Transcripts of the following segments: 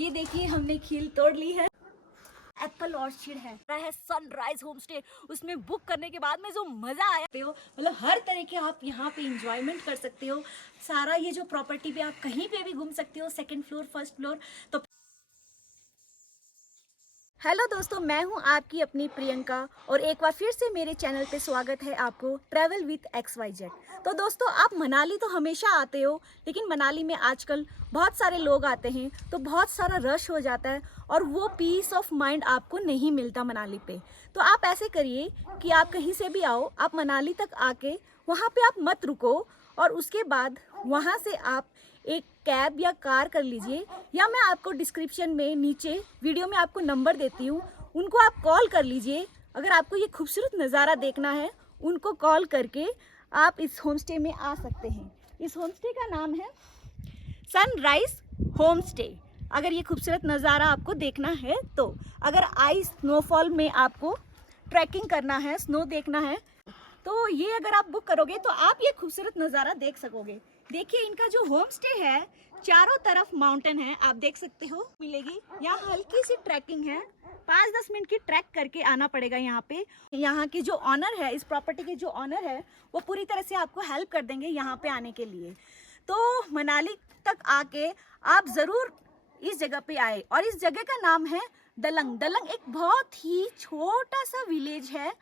ये देखिए हमने खील तोड़ ली है। एप्पल ऑर्चिड है सनराइज होम स्टे। उसमें बुक करने के बाद में जो मजा आया हो, मतलब हर तरह के आप यहाँ पे इंजॉयमेंट कर सकते हो। सारा ये जो प्रॉपर्टी पे आप कहीं पे भी घूम सकते हो, सेकंड फ्लोर फर्स्ट फ्लोर। तो हेलो दोस्तों, मैं हूं आपकी अपनी प्रियंका और एक बार फिर से मेरे चैनल पे स्वागत है आपको ट्रैवल विद XYZ। तो दोस्तों, आप मनाली तो हमेशा आते हो, लेकिन मनाली में आजकल बहुत सारे लोग आते हैं तो बहुत सारा रश हो जाता है और वो पीस ऑफ माइंड आपको नहीं मिलता मनाली पे। तो आप ऐसे करिए कि आप कहीं से भी आओ, आप मनाली तक आके वहाँ पे आप मत रुको और उसके बाद वहाँ से आप एक कैब या कार कर लीजिए, या मैं आपको डिस्क्रिप्शन में नीचे वीडियो में आपको नंबर देती हूँ, उनको आप कॉल कर लीजिए। अगर आपको ये खूबसूरत नज़ारा देखना है, उनको कॉल करके आप इस होम स्टे में आ सकते हैं। इस होम स्टे का नाम है सनराइज होम स्टे। अगर ये खूबसूरत नज़ारा आपको देखना है तो अगर आइस स्नोफॉल में आपको ट्रैकिंग करना है, स्नो देखना है, तो ये अगर आप बुक करोगे तो आप ये खूबसूरत नज़ारा देख सकोगे। देखिए इनका जो होम स्टे है, चारों तरफ माउंटेन है, आप देख सकते हो मिलेगी। यहाँ हल्की सी ट्रैकिंग है, 5-10 मिनट की ट्रैक करके आना पड़ेगा यहाँ पे। यहाँ के जो ऑनर है, इस प्रॉपर्टी के जो ऑनर है, वो पूरी तरह से आपको हेल्प कर देंगे यहाँ पे आने के लिए। तो मनाली तक आके आप ज़रूर इस जगह पे आए, और इस जगह का नाम है दलंग। दलंग एक बहुत ही छोटा सा विलेज है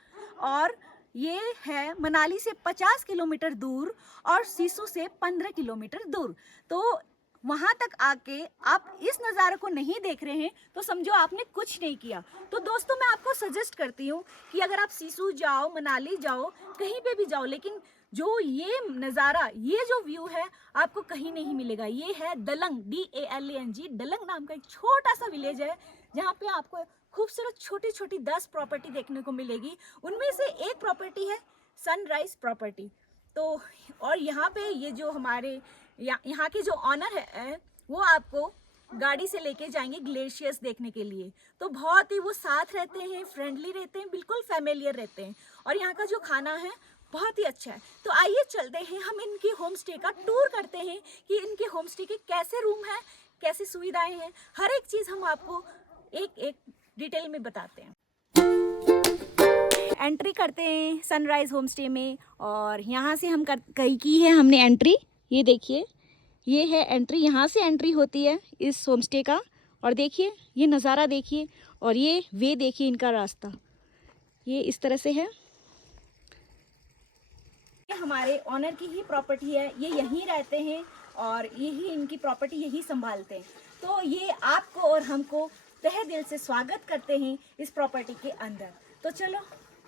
और ये है मनाली से 50 किलोमीटर दूर और सिसु से 15 किलोमीटर दूर। तो वहां तक आके आप इस नज़ारे को नहीं देख रहे हैं तो समझो आपने कुछ नहीं किया। तो दोस्तों, मैं आपको सजेस्ट करती हूँ कि अगर आप सिसु जाओ, मनाली जाओ, कहीं पे भी जाओ, लेकिन जो ये नज़ारा, ये जो व्यू है, आपको कहीं नहीं मिलेगा। ये है दलंग, DALANG। दलंग नाम का एक छोटा सा विलेज है जहाँ पे आपको खूबसूरत छोटी छोटी 10 प्रॉपर्टी देखने को मिलेगी। उनमें से एक प्रॉपर्टी है सनराइज प्रॉपर्टी। तो और यहाँ पे ये जो हमारे यहाँ के जो ऑनर है, वो आपको गाड़ी से लेके जाएंगे ग्लेशियर्स देखने के लिए। तो बहुत ही वो साथ रहते हैं, फ्रेंडली रहते हैं, बिल्कुल फैमिलियर रहते हैं, और यहाँ का जो खाना है बहुत ही अच्छा है। तो आइए चलते हैं, हम इनके होम स्टे का टूर करते हैं कि इनके होम स्टे के कैसे रूम हैं, कैसी सुविधाएं हैं, हर एक चीज़ हम आपको एक एक डिटेल में बताते हैं। एंट्री करते हैं सनराइज होम स्टे में, और यहाँ से हम कहीं की है हमने एंट्री। ये देखिए, ये है एंट्री, यहाँ से एंट्री होती है इस होम स्टे का। और देखिए ये नज़ारा देखिए, और ये वे देखिए, इनका रास्ता ये इस तरह से है। ये हमारे ऑनर की ही प्रॉपर्टी है, ये यहीं रहते हैं और यही इनकी प्रॉपर्टी यही संभालते हैं। तो ये आपको और हमको तहे दिल से स्वागत करते हैं इस प्रॉपर्टी के अंदर। तो चलो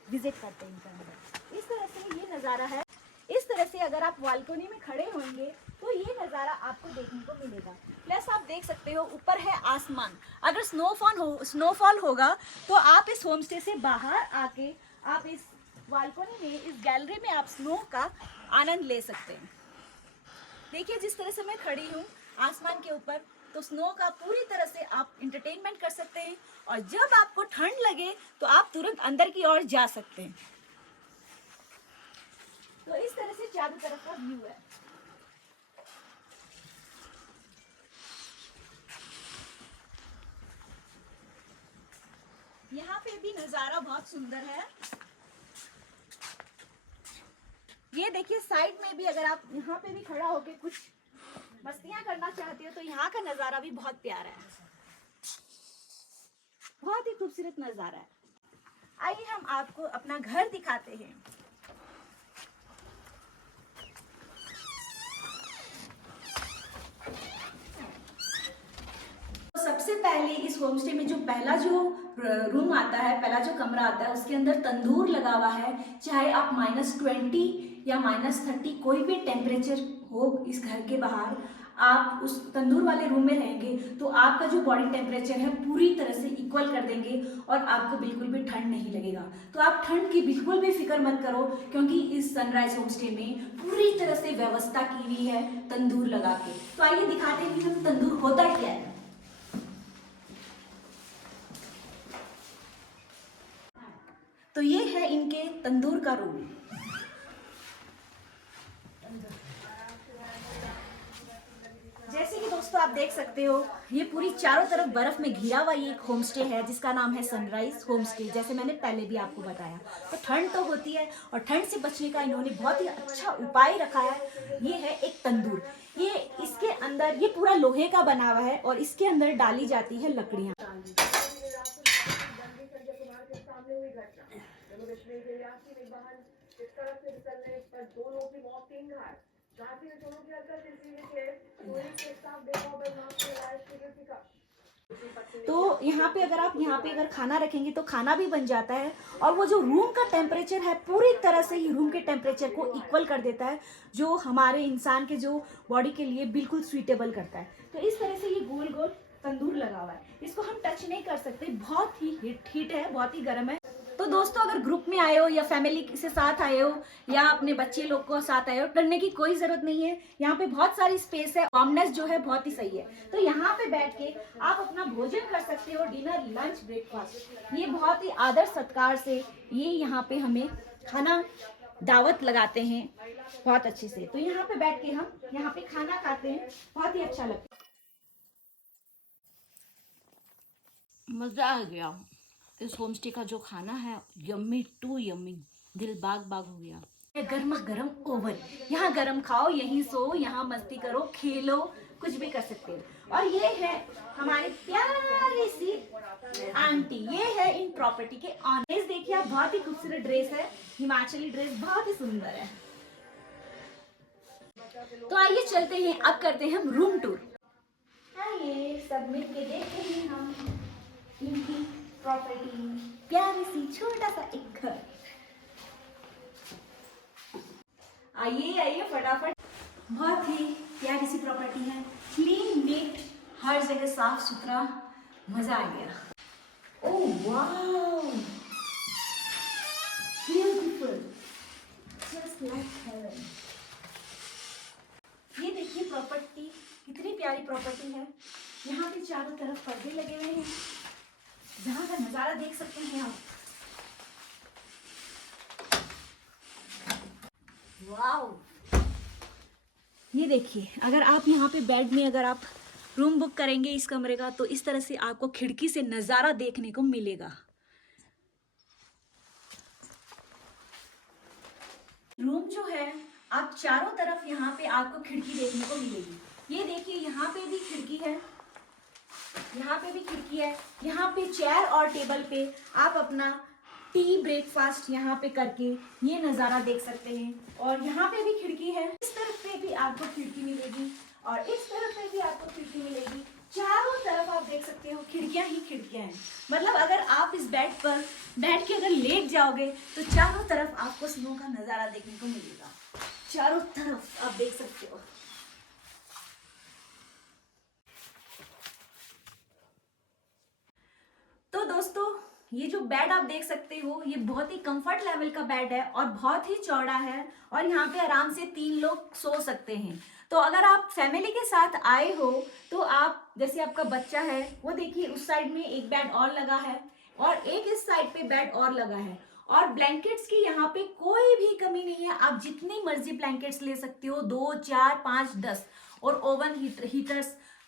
विजिट करते हैं इनके अंदर। इस तरह से ये नज़ारा है। इस तरह से अगर आप बालकनी में खड़े होंगे तो ये नज़ारा आपको देखने को मिलेगा। प्लस आप देख सकते हो ऊपर है आसमान। अगर स्नोफॉल होगा तो आप इस होम स्टे से बाहर आके आप इस बालकनी में, इस गैलरी में आप स्नो का आनंद ले सकते हैं। देखिए जिस तरह से मैं खड़ी हूँ आसमान के ऊपर, तो स्नो का पूरी तरह से आप इंटरटेनमेंट कर सकते हैं, और जब आपको ठंड लगे तो आप तुरंत अंदर की ओर जा सकते हैं। तो इस तरह से चारों तरफ का व्यू है। यहाँ पे भी नज़ारा बहुत सुंदर है। ये देखिए साइड में भी, अगर आप यहाँ पे भी खड़ा होके कुछ मस्तियाँ करना चाहते हो तो यहाँ का नज़ारा भी बहुत प्यारा है, बहुत ही खूबसूरत नज़ारा है। आइए हम आपको अपना घर दिखाते हैं। सबसे पहले इस होम स्टे में जो पहला जो रूम आता है, पहला जो कमरा आता है, उसके अंदर तंदूर लगा हुआ है। चाहे आप -20 या -30 कोई भी टेम्परेचर हो इस घर के बाहर, आप उस तंदूर वाले रूम में रहेंगे तो आपका जो बॉडी टेम्परेचर है पूरी तरह से इक्वल कर देंगे और आपको बिल्कुल भी ठंड नहीं लगेगा। तो आप ठंड की बिल्कुल भी फिक्र मत करो, क्योंकि इस सनराइज होम स्टे में पूरी तरह से व्यवस्था की हुई है तंदूर लगा के। तो आइए दिखाते हैं कि हम तंदूर होता क्या है। तो ये है इनके तंदूर का रूम। जैसे कि दोस्तों आप देख सकते हो ये पूरी चारों तरफ बर्फ में घिरा हुआ ये एक होम स्टे है जिसका नाम है सनराइज होम स्टे, जैसे मैंने पहले भी आपको बताया। तो ठंड तो होती है और ठंड से बचने का इन्होंने बहुत ही अच्छा उपाय रखा है। ये है एक तंदूर, ये इसके अंदर ये पूरा लोहे का बना हुआ है और इसके अंदर डाली जाती है लकड़ियाँ। तो यहाँ पे अगर खाना रखेंगे तो खाना भी बन जाता है और वो जो रूम का टेम्परेचर है पूरी तरह से ही रूम के टेम्परेचर को इक्वल कर देता है, जो हमारे इंसान के जो बॉडी के लिए बिल्कुल सूटेबल करता है। तो इस तरह से ये गोल गोल तंदूर लगा हुआ है, इसको हम टच नहीं कर सकते, बहुत ही हीट है, बहुत ही गर्म है। तो दोस्तों अगर ग्रुप में आए हो या फैमिली से साथ आए हो या अपने बच्चे लोग को साथ आए हो, डरने की कोई जरूरत नहीं है। यहाँ पे बहुत सारी स्पेस है, वार्मनेस जो है बहुत ही सही है। तो यहाँ पे बैठ के आप अपना भोजन कर सकते हो, डिनर, लंच, ब्रेकफास्ट। ये बहुत ही आदर सत्कार से ये यहाँ पे हमें खाना दावत लगाते हैं बहुत अच्छे से। तो यहाँ पे बैठ के हम यहाँ पे खाना खाते हैं, बहुत ही अच्छा लगता है। मज़ा आ गया। इस होम स्टे का जो खाना है यम्मी टू यम्मी, दिल बाग बाग हो गया। गर्मा गर्म ओवन, यहाँ गर्म खाओ, यहीं सो, यहाँ मस्ती करो, खेलो, कुछ भी कर सकते हो। और ये है हमारी प्यारी सी आंटी, ये है इन प्रॉपर्टी के ऑनर्स। देखिए आप, बहुत ही खूबसूरत ड्रेस है, हिमाचली ड्रेस, बहुत ही सुंदर है। तो आइए चलते हैं, अब करते हैं हम रूम टूर। आइए सब मिलके देखते हैं हम इनकी प्रॉपर्टी, प्यारी सी छोटा सा एक घर। आइए आइए फटाफट, बहुत ही प्यारी सी प्रॉपर्टी है, क्लीन नीट, हर जगह साफ सुथरा, मजा आ गया। Oh wow, beautiful, just like heaven. ये देखिए प्रॉपर्टी, कितनी प्यारी प्रॉपर्टी है। यहाँ पे चारों तरफ पर्दे लगे हुए हैं, जहाँ का नजारा देख सकते हैं आप। वाओ, ये देखिए, अगर आप यहाँ पे बेड में अगर आप रूम बुक करेंगे इस कमरे का, तो इस तरह से आपको खिड़की से नजारा देखने को मिलेगा। रूम जो है, आप चारों तरफ यहाँ पे आपको खिड़की देखने को मिलेगी। ये देखिए, यहाँ पे भी खिड़की है, यहाँ पे भी खिड़की है। यहाँ पे चेयर और टेबल पे आप अपना टी, ब्रेकफास्ट यहाँ पे करके ये नज़ारा देख सकते हैं। और यहाँ पे भी खिड़की है, इस तरफ पे भी आपको खिड़की मिलेगी और इस तरफ पे भी आपको खिड़की मिलेगी। चारों तरफ आप देख सकते हो खिड़कियां ही खिड़कियां हैं। मतलब अगर आप इस बेड पर बैठ के अगर लेट जाओगे तो चारों तरफ आपको स्नो का नज़ारा देखने को मिलेगा। चारों तरफ आप देख सकते हो। तो दोस्तों, ये जो बेड आप देख सकते हो, ये बहुत ही कंफर्ट लेवल का बेड है और बहुत ही चौड़ा है और यहाँ पे आराम से 3 लोग सो सकते हैं। तो अगर आप फैमिली के साथ आए हो तो आप, जैसे आपका बच्चा है, वो देखिए उस साइड में एक बेड और लगा है और एक इस साइड पे बेड और लगा है। और ब्लैंकेट्स की यहाँ पे कोई भी कमी नहीं है, आप जितनी मर्जी ब्लैंकेट्स ले सकते हो, 2, 4, 5, 10। और ओवन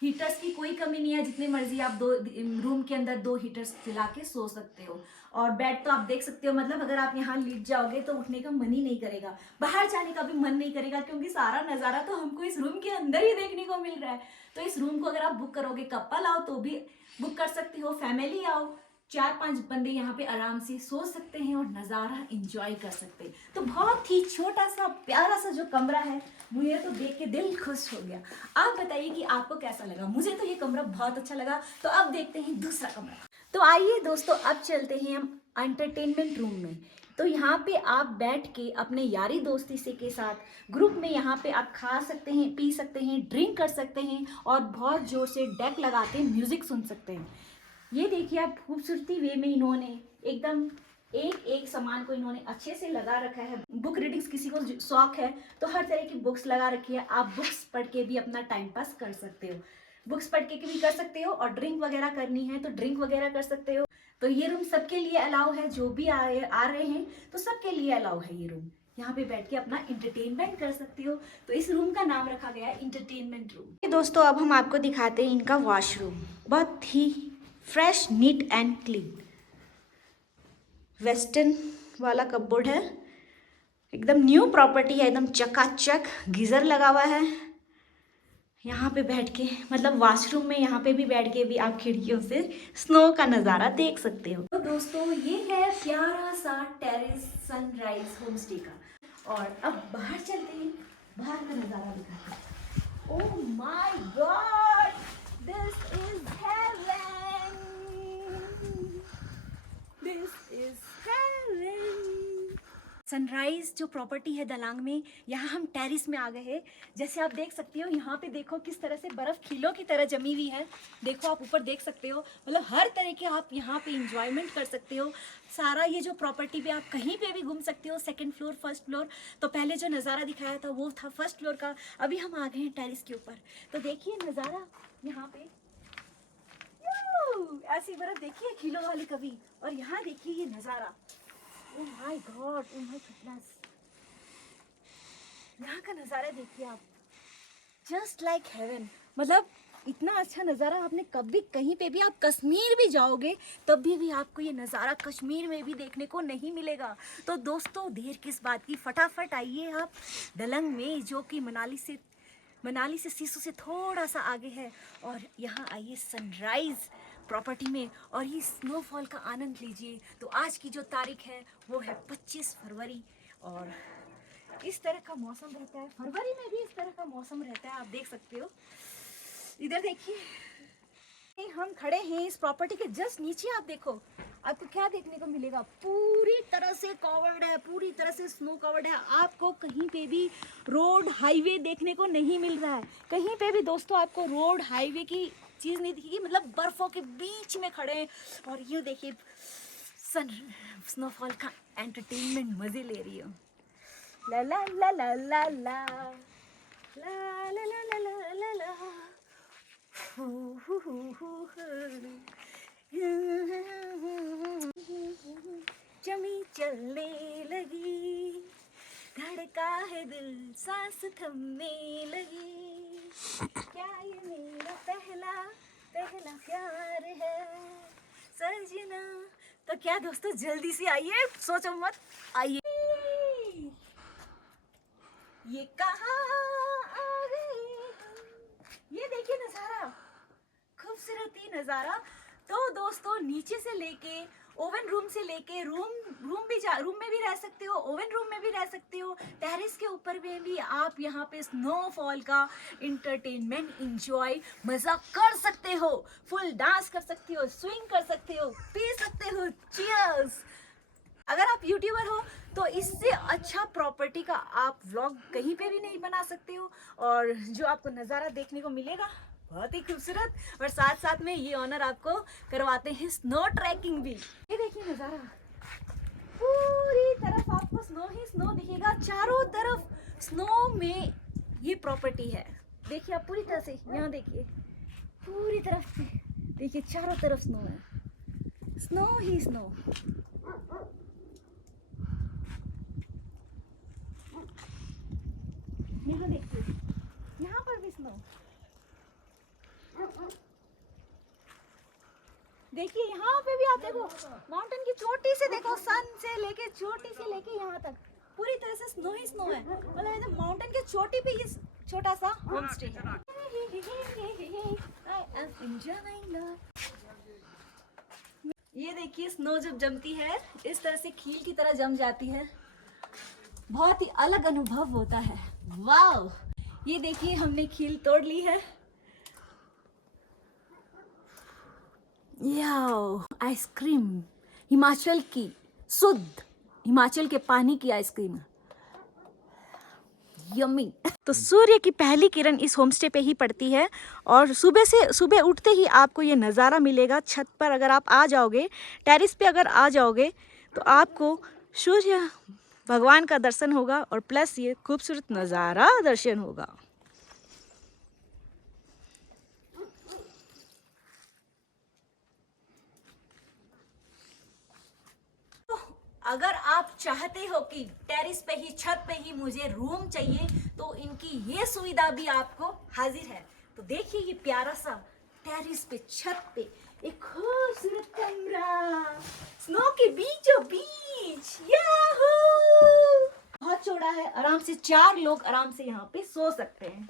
हीटर्स की कोई कमी नहीं है, जितने मर्जी आप रूम के अंदर 2 हीटर्स चला के सो सकते हो। और बेड तो आप देख सकते हो, मतलब अगर आप यहाँ लेट जाओगे तो उठने का मन ही नहीं करेगा, बाहर जाने का भी मन नहीं करेगा, क्योंकि सारा नज़ारा तो हमको इस रूम के अंदर ही देखने को मिल रहा है। तो इस रूम को अगर आप बुक करोगे, कपल आओ तो भी बुक कर सकते हो, फैमिली आओ, 4-5 बंदे यहाँ पे आराम से सो सकते हैं और नज़ारा एंजॉय कर सकते हैं। तो बहुत ही छोटा सा प्यारा सा जो कमरा है, मुझे तो देख के दिल खुश हो गया। आप बताइए कि आपको कैसा लगा? मुझे तो ये कमरा बहुत अच्छा लगा। तो अब देखते हैं दूसरा कमरा। तो आइए दोस्तों, अब चलते हैं हम एंटरटेनमेंट रूम में। तो यहाँ पे आप बैठ के अपने यारी दोस्ती से के साथ ग्रुप में यहाँ पे आप खा सकते हैं, पी सकते हैं, ड्रिंक कर सकते हैं और बहुत जोर से डेक लगा के म्यूजिक सुन सकते हैं। ये देखिए आप, खूबसूरती वे में इन्होंने एकदम एक एक सामान को इन्होंने अच्छे से लगा रखा है। बुक रीडिंग्स किसी को शौक है तो हर तरह की बुक्स लगा रखी है, आप बुक्स पढ़ के भी अपना टाइम पास कर सकते हो, बुक्स पढ़ के भी कर सकते हो। और ड्रिंक वगैरह करनी है तो ड्रिंक वगैरह कर सकते हो। तो ये रूम सबके लिए अलाउ है, जो भी आ रहे हैं तो सबके लिए अलाउ है ये रूम। यहाँ पे बैठ के अपना इंटरटेनमेंट कर सकते हो। तो इस रूम का नाम रखा गया है इंटरटेनमेंट रूम। दोस्तों अब हम आपको दिखाते हैं इनका वॉशरूम, बहुत ही fresh, neat and clean. Western वाला कपबोर्ड है, एकदम न्यू प्रॉपर्टी है, एकदम चकाचक। गीजर लगा हुआ है। यहाँ पे बैठ के, मतलब वॉशरूम में यहाँ पे भी बैठ के भी आप खिड़कियों से स्नो का नज़ारा देख सकते हो। तो दोस्तों ये है प्यारा सा टेरेस सनराइज होमस्टे का। और अब बाहर चलते हैं, बाहर का नज़ारा दिखाते हैं। Oh my God, this is heaven, this is heaven. Sunrise जो प्रॉपर्टी है दलांग में, यहाँ हम टेरिस में आ गए हैं। जैसे आप देख सकते हो यहाँ पे देखो किस तरह से बर्फ खिलों की तरह जमी हुई है। देखो आप ऊपर देख सकते हो, मतलब हर तरह के आप यहाँ पे इंजॉयमेंट कर सकते हो। सारा ये जो प्रॉपर्टी पे आप कहीं पे भी घूम सकते हो, सेकंड फ्लोर, फर्स्ट फ्लोर। तो पहले जो नज़ारा दिखाया था वो था फर्स्ट फ्लोर का, अभी हम आ गए हैं टेरिस के ऊपर। तो देखिए नज़ारा यहाँ पे, ऐसी बर्फ देखिए खिलों वाली कभी। और यहाँ देखिए ये नज़ारा, Oh my God, oh my goodness. यहाँ का नज़ारा देखिए आप, जस्ट लाइक हेवन। मतलब इतना अच्छा नज़ारा आपने कभी कहीं पे भी, आप कश्मीर भी जाओगे तब भी आपको ये नज़ारा कश्मीर में भी देखने को नहीं मिलेगा। तो दोस्तों देर किस बात की, फटाफट आइए आप दलंग में, जो कि मनाली से सिसु से थोड़ा सा आगे है। और यहाँ आइए सनराइज प्रॉपर्टी में और ये स्नोफॉल का आनंद लीजिए। तो आज की जो तारीख है वो है 25 फरवरी और इस तरह का मौसम रहता है। फरवरी में भी इस तरह का मौसम रहता है, आप देख सकते हो। इधर देखिए, हम खड़े हैं इस प्रॉपर्टी के जस्ट नीचे। आप देखो आपको क्या देखने को मिलेगा, पूरी तरह से कवर्ड है, पूरी तरह से स्नो कवर्ड है। आपको कहीं पे भी रोड हाईवे देखने को नहीं मिल रहा है, कहीं पे भी दोस्तों आपको रोड हाईवे की चीज़ नहीं दिखेगी। मतलब बर्फों के बीच में खड़े हैं और ये देखिए स्नोफॉल का एंटरटेनमेंट मजे ले रही हूँ। ला ला ला ला ला ला ला ला ला ला ला ला। जमी चलने लगी, धड़का है दिल, सांस थमने लगी। क्या ये मेरा पहला पहला प्यार है सजना। तो क्या दोस्तों जल्दी से आइए, सोचो मत, आइए। ये कहाँ आ गए हम। ये देखिए नज़ारा, खूबसूरती नज़ारा। तो दोस्तों नीचे से लेके ओवन रूम से लेके रूम में भी रह सकते हो, ओवन रूम में भी रह सकते हो, टेरेस के ऊपर में भी आप यहाँ पे स्नोफॉल का इंटरटेनमेंट इंजॉय मज़ा कर सकते हो। फुल डांस कर सकते हो, स्विंग कर सकते हो, पी सकते हो। चीयर्स। अगर आप यूट्यूबर हो तो इससे अच्छा प्रॉपर्टी का आप व्लॉग कहीं पे भी नहीं बना सकते हो। और जो आपको नज़ारा देखने को मिलेगा बहुत ही खूबसूरत, और साथ साथ में ये ऑनर आपको करवाते हैं स्नो ट्रैकिंग भी। ये देखिए नज़ारा, पूरी तरफ आपको स्नो ही स्नो दिखेगा, चारों तरफ स्नो में ये प्रॉपर्टी है। देखिए आप पूरी तरह से यहाँ देखिए, पूरी तरफ देखिए चारों तरफ स्नो है, स्नो ही स्नो। देखो देखिए यहाँ पर भी स्नो। देखिए यहाँ पे भी आप देखो, माउंटेन की चोटी से देखो, सन से लेके चोटी से लेके यहाँ तक पूरी तरह से स्नो ही स्नो है। मतलब एकदम माउंटेन के चोटी पे ये छोटा सा होम स्टे है। ये देखिए स्नो जब जमती है इस तरह से खील की तरह जम जाती है, बहुत ही अलग अनुभव होता है। वाव, ये देखिए हमने खील तोड़ ली है। याओ, आइसक्रीम, हिमाचल की शुद्ध, हिमाचल के पानी की आइसक्रीम, यम्मी। तो सूर्य की पहली किरण इस होमस्टे पे ही पड़ती है और सुबह उठते ही आपको ये नज़ारा मिलेगा। छत पर अगर आप आ जाओगे, टेरिस पे अगर आ जाओगे तो आपको सूर्य भगवान का दर्शन होगा और प्लस ये खूबसूरत नज़ारा दर्शन होगा। अगर आप चाहते हो कि टेरिस पे ही, छत पे ही मुझे रूम चाहिए, तो इनकी ये सुविधा भी आपको हाजिर है। तो देखिए ये प्यारा सा टेरिस पे, छत पे एक खूबसूरत कमरा, स्नो के बीचों बीच। याहू! बहुत चौड़ा है, आराम से 4 लोग आराम से यहाँ पे सो सकते हैं।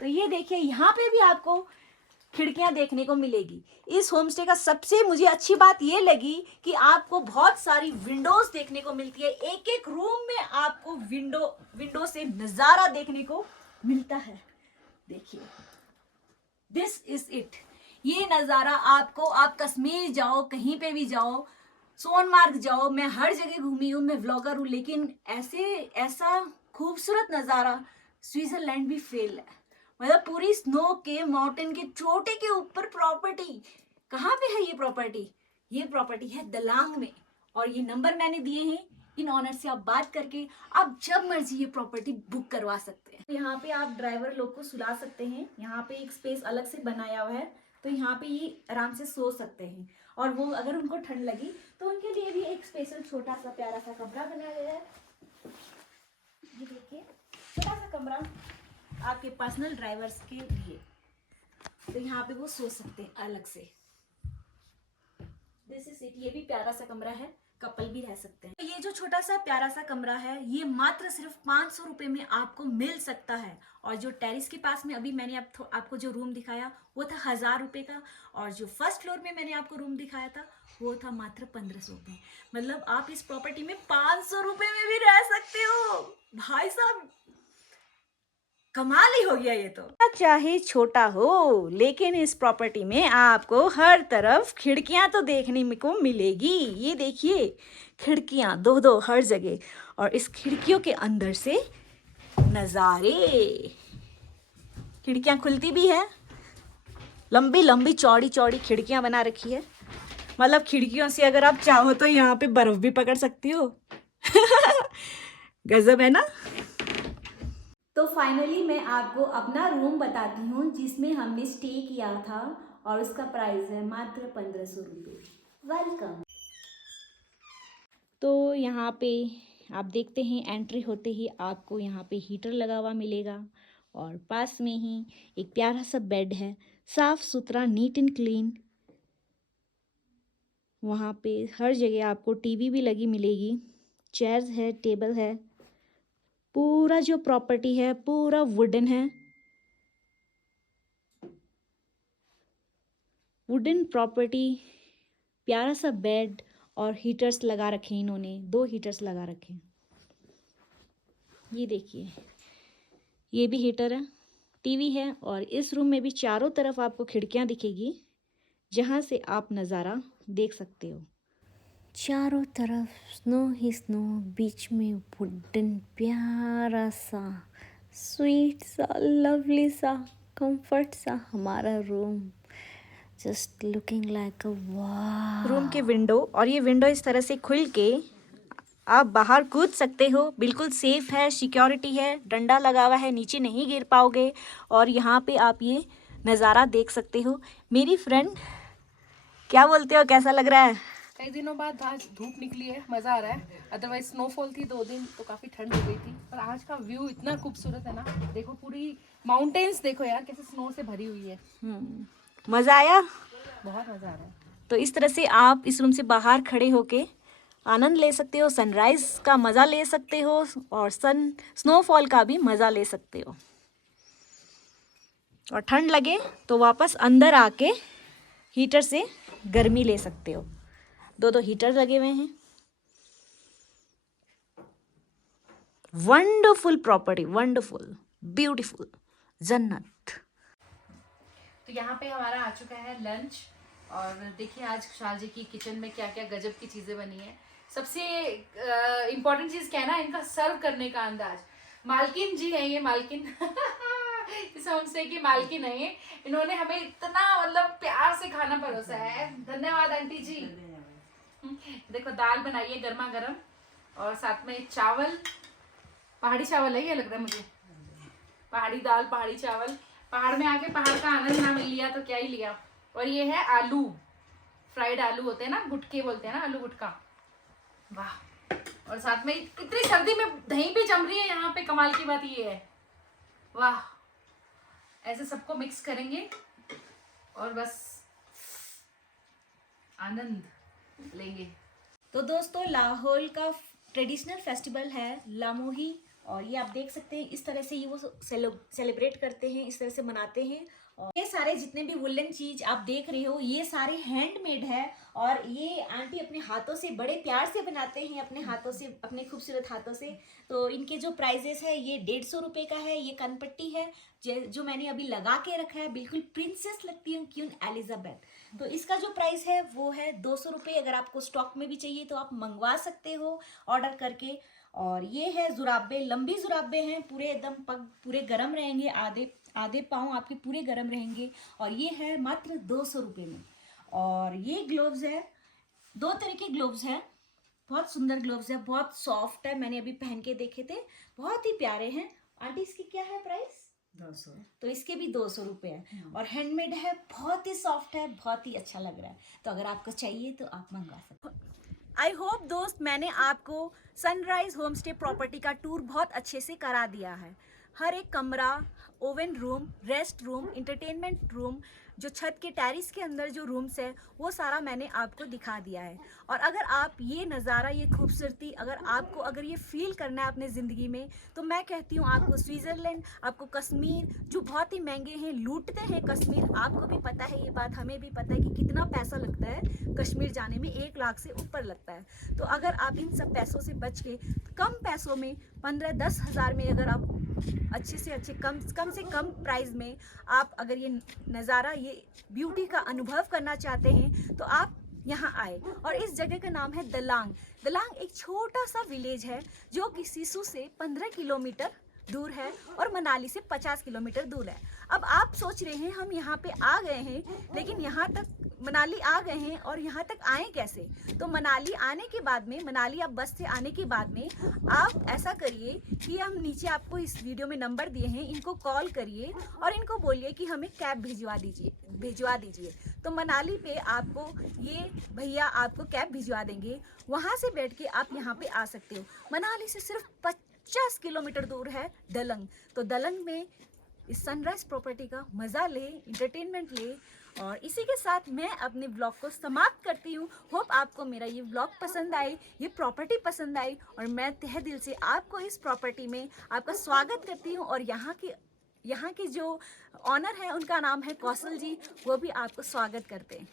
तो ये देखिए यहाँ पे भी आपको खिड़कियां देखने को मिलेगी। इस होमस्टे का सबसे मुझे अच्छी बात ये लगी कि आपको बहुत सारी विंडोज देखने को मिलती है। एक एक रूम में आपको विंडो से नजारा देखने को मिलता है। देखिए, दिस इज इट। ये नजारा आपको, आप कश्मीर जाओ, कहीं पे भी जाओ, सोनमार्ग जाओ, मैं हर जगह घूमी हूँ, मैं व्लॉगर हूँ, लेकिन ऐसा खूबसूरत नजारा स्विट्जरलैंड भी फेल है। मतलब पूरी स्नो के माउंटेन के चोटी के ऊपर प्रॉपर्टी। कहाँ पे है ये प्रॉपर्टी? ये प्रॉपर्टी है दलांग में, और ये नंबर मैंने दिए हैं। इन ऑनर से आप बात करके आप जब मर्जी ये प्रॉपर्टी बुक करवा सकते हैं। यहाँ पे आप ड्राइवर लोग को सुला सकते हैं। यहाँ पे एक स्पेस अलग से बनाया हुआ है, तो यहाँ पे ये आराम से सो सकते हैं। और वो अगर उनको ठंड लगी तो उनके लिए भी एक स्पेशल छोटा सा प्यारा सा कमरा बनाया गया है। ये देखिए, छोटा सा कमरा आपके पर्सनल ड्राइवर्स के लिए। तो यहाँ पे वो सो सकते हैं अलग से। This is it. ये भी प्यारा सा कमरा है, कपल भी रह सकते हैं। तो ये जो छोटा सा प्यारा सा कमरा है, ये मात्र सिर्फ 500 रुपए में आपको मिल सकता है। और जो टेरिस के पास में अभी मैंने आपको जो रूम दिखाया वो था 1000 रुपए का, और जो फर्स्ट फ्लोर में मैंने आपको रूम दिखाया था वो था मात्र 1500 रुपए। मतलब आप इस प्रॉपर्टी में 500 रुपए में भी रह सकते हो। भाई साहब, कमाल ही हो गया ये तो। चाहे छोटा हो, लेकिन इस प्रॉपर्टी में आपको हर तरफ खिड़कियां तो देखने को मिलेगी। ये देखिए, खिड़कियां दो दो हर जगह, और इस खिड़कियों के अंदर से नजारे। खिड़कियां खुलती भी है, लंबी लंबी चौड़ी चौड़ी खिड़कियां बना रखी है। मतलब खिड़कियों से अगर आप चाहो तो यहाँ पे बर्फ भी पकड़ सकती हो। गजब है ना। तो फाइनली मैं आपको अपना रूम बताती हूँ जिसमें हमने स्टे किया था, और उसका प्राइस है मात्र 1500 रुपये। वेलकम। तो यहाँ पे आप देखते हैं, एंट्री होते ही आपको यहाँ पे हीटर लगा हुआ मिलेगा, और पास में ही एक प्यारा सा बेड है, साफ सुथरा, नीट एंड क्लीन। वहाँ पे हर जगह आपको टीवी भी लगी मिलेगी, चेयर्स है, टेबल है। पूरा जो प्रॉपर्टी है पूरा वुडन है। वुडन प्रॉपर्टी, प्यारा सा बेड, और हीटर्स लगा रखे हैं इन्होंने, 2 हीटर्स लगा रखे हैं। ये देखिए, ये भी हीटर है, टीवी है, और इस रूम में भी चारों तरफ आपको खिड़कियां दिखेगी जहां से आप नज़ारा देख सकते हो। चारों तरफ स्नो ही स्नो, बीच में वुडन प्यारा सा, स्वीट सा, लवली सा, कंफर्ट सा हमारा रूम। जस्ट लुकिंग लाइक अ वाह। रूम के विंडो, और ये विंडो इस तरह से खुल के आप बाहर कूद सकते हो। बिल्कुल सेफ है, सिक्योरिटी है, डंडा लगा हुआ है, नीचे नहीं गिर पाओगे। और यहाँ पे आप ये नज़ारा देख सकते हो। मेरी फ्रेंड, क्या बोलते हो, कैसा लग रहा है? कई दिनों बाद आज धूप निकली है, मजा आ रहा है। अदरवाइज स्नोफॉल थी 2 दिन तो काफी ठंड हो गई थी, पर आज का व्यू इतना खूबसूरत है ना। देखो पूरी माउंटेन्स देखो यार, कैसे स्नो से भरी हुई है। मज़ा आया? बहुत मजा आ रहा है। तो इस तरह से आप इस रूम से बाहर खड़े होके आनंद ले सकते हो, सनराइज का मज़ा ले सकते हो, और स्नोफॉल का भी मज़ा ले सकते हो। और ठंड लगे तो वापस अंदर आके हीटर से गर्मी ले सकते हो। 2 हीटर लगे हुए हैं। वंडरफुल प्रॉपर्टी, वंडरफुल, ब्यूटीफुल, जन्नत। तो यहाँ पे हमारा आ चुका है लंच, और देखिए आज खुशहाल जी की किचन में क्या क्या गजब की चीजें बनी है। सबसे इम्पोर्टेंट चीज क्या है ना, इनका सर्व करने का अंदाज। मालकिन जी है ये, मालकिन इस होमस्टे की मालकिन है ये। इन्होंने हमें इतना मतलब प्यार से खाना परोसा है। धन्यवाद आंटी जी। देखो दाल बनाई है गर्मा गर्म, और साथ में चावल, पहाड़ी चावल है ये लग रहा है मुझे, पहाड़ी दाल, पहाड़ी चावल। पहाड़ में आके पहाड़ का आनंद ना मिल लिया तो क्या ही लिया। और ये है आलू, फ्राइड आलू होते हैं ना, गुटके बोलते हैं ना, आलू गुटका। वाह, और साथ में इतनी सर्दी में दही भी जम रही है यहाँ पे। कमाल की बात ये है, वाह। ऐसे सबको मिक्स करेंगे और बस आनंद लेंगे। तो दोस्तों लाहौल का ट्रेडिशनल फेस्टिवल है लामोही, और ये आप देख सकते हैं इस तरह से ये वो सेलिब्रेट करते हैं, इस तरह से मनाते हैं। और ये सारे जितने भी वुलन चीज आप देख रहे हो ये सारे हैंडमेड है, और ये आंटी अपने हाथों से बड़े प्यार से बनाते हैं, अपने हाथों से, अपने खूबसूरत हाथों से। तो इनके जो प्राइजेस है ये 150 रुपये का है। ये कनपट्टी है जो मैंने अभी लगा के रखा है, बिल्कुल प्रिंसेस लगती है क्वीन एलिजाबेथ। तो इसका जो प्राइस है वो है 200 रुपये। अगर आपको स्टॉक में भी चाहिए तो आप मंगवा सकते हो ऑर्डर करके। और ये है जुराबे, लंबी जुराबे हैं, पूरे एकदम पग पूरे गर्म रहेंगे, आधे पाँव आपके पूरे गर्म रहेंगे। और ये है मात्र 200 रुपये में। और ये ग्लोव्स है, 2 तरह के ग्लोव्स हैं, बहुत सुंदर ग्लोव्स है, बहुत सॉफ्ट है। मैंने अभी पहन के देखे थे, बहुत ही प्यारे हैं। आंटी इसकी क्या है प्राइस? 200। तो इसके भी 200 रुपये है। और हैंडमेड है, बहुत ही सॉफ्ट है, बहुत ही अच्छा लग रहा है। तो अगर आपको चाहिए तो आप मंगवा सकते हो। आई होप दोस्त मैंने आपको सनराइज होम स्टे प्रॉपर्टी का टूर बहुत अच्छे से करा दिया है। हर एक कमरा, oven room, rest room, entertainment room, जो छत के टेरिस के अंदर जो रूम्स है वो सारा मैंने आपको दिखा दिया है। और अगर आप ये नज़ारा, ये खूबसूरती अगर ये फील करना है अपने ज़िंदगी में, तो मैं कहती हूँ आपको स्विट्ज़रलैंड, आपको कश्मीर, जो बहुत ही महंगे हैं, लूटते हैं कश्मीर। आपको भी पता है ये बात, हमें भी पता है कि कितना पैसा लगता है कश्मीर जाने में, 1 लाख से ऊपर लगता है। तो अगर आप इन सब पैसों से बच के कम पैसों में 15-10 हज़ार में अगर आप अच्छे से अच्छे कम से कम प्राइस में आप अगर ये नज़ारा, ये ब्यूटी का अनुभव करना चाहते हैं तो आप यहाँ आए। और इस जगह का नाम है दलांग। दलांग एक छोटा सा विलेज है जो कि सिसु से 15 किलोमीटर दूर है और मनाली से 50 किलोमीटर दूर है। अब आप सोच रहे हैं हम यहाँ पे आ गए हैं, लेकिन यहाँ तक मनाली आ गए हैं और यहाँ तक आए कैसे? तो मनाली आने के बाद में, मनाली आप बस से आने के बाद में आप ऐसा करिए कि हम नीचे आपको इस वीडियो में नंबर दिए हैं, इनको कॉल करिए और इनको बोलिए कि हमें कैब भिजवा दीजिए। तो मनाली पे आपको ये भैया आपको कैब भिजवा देंगे, वहाँ से बैठ के आप यहाँ पे आ सकते हो। मनाली से सिर्फ 50 किलोमीटर दूर है दलंग। तो दलंग में इस सनराइज प्रॉपर्टी का मज़ा ले, इंटरटेनमेंट ले। और इसी के साथ मैं अपने ब्लॉग को समाप्त करती हूँ। होप आपको मेरा ये ब्लॉग पसंद आई, ये प्रॉपर्टी पसंद आई, और मैं तहे दिल से आपको इस प्रॉपर्टी में आपका स्वागत करती हूँ। और यहाँ के जो ऑनर है उनका नाम है कौशल जी, वो भी आपको स्वागत करते हैं।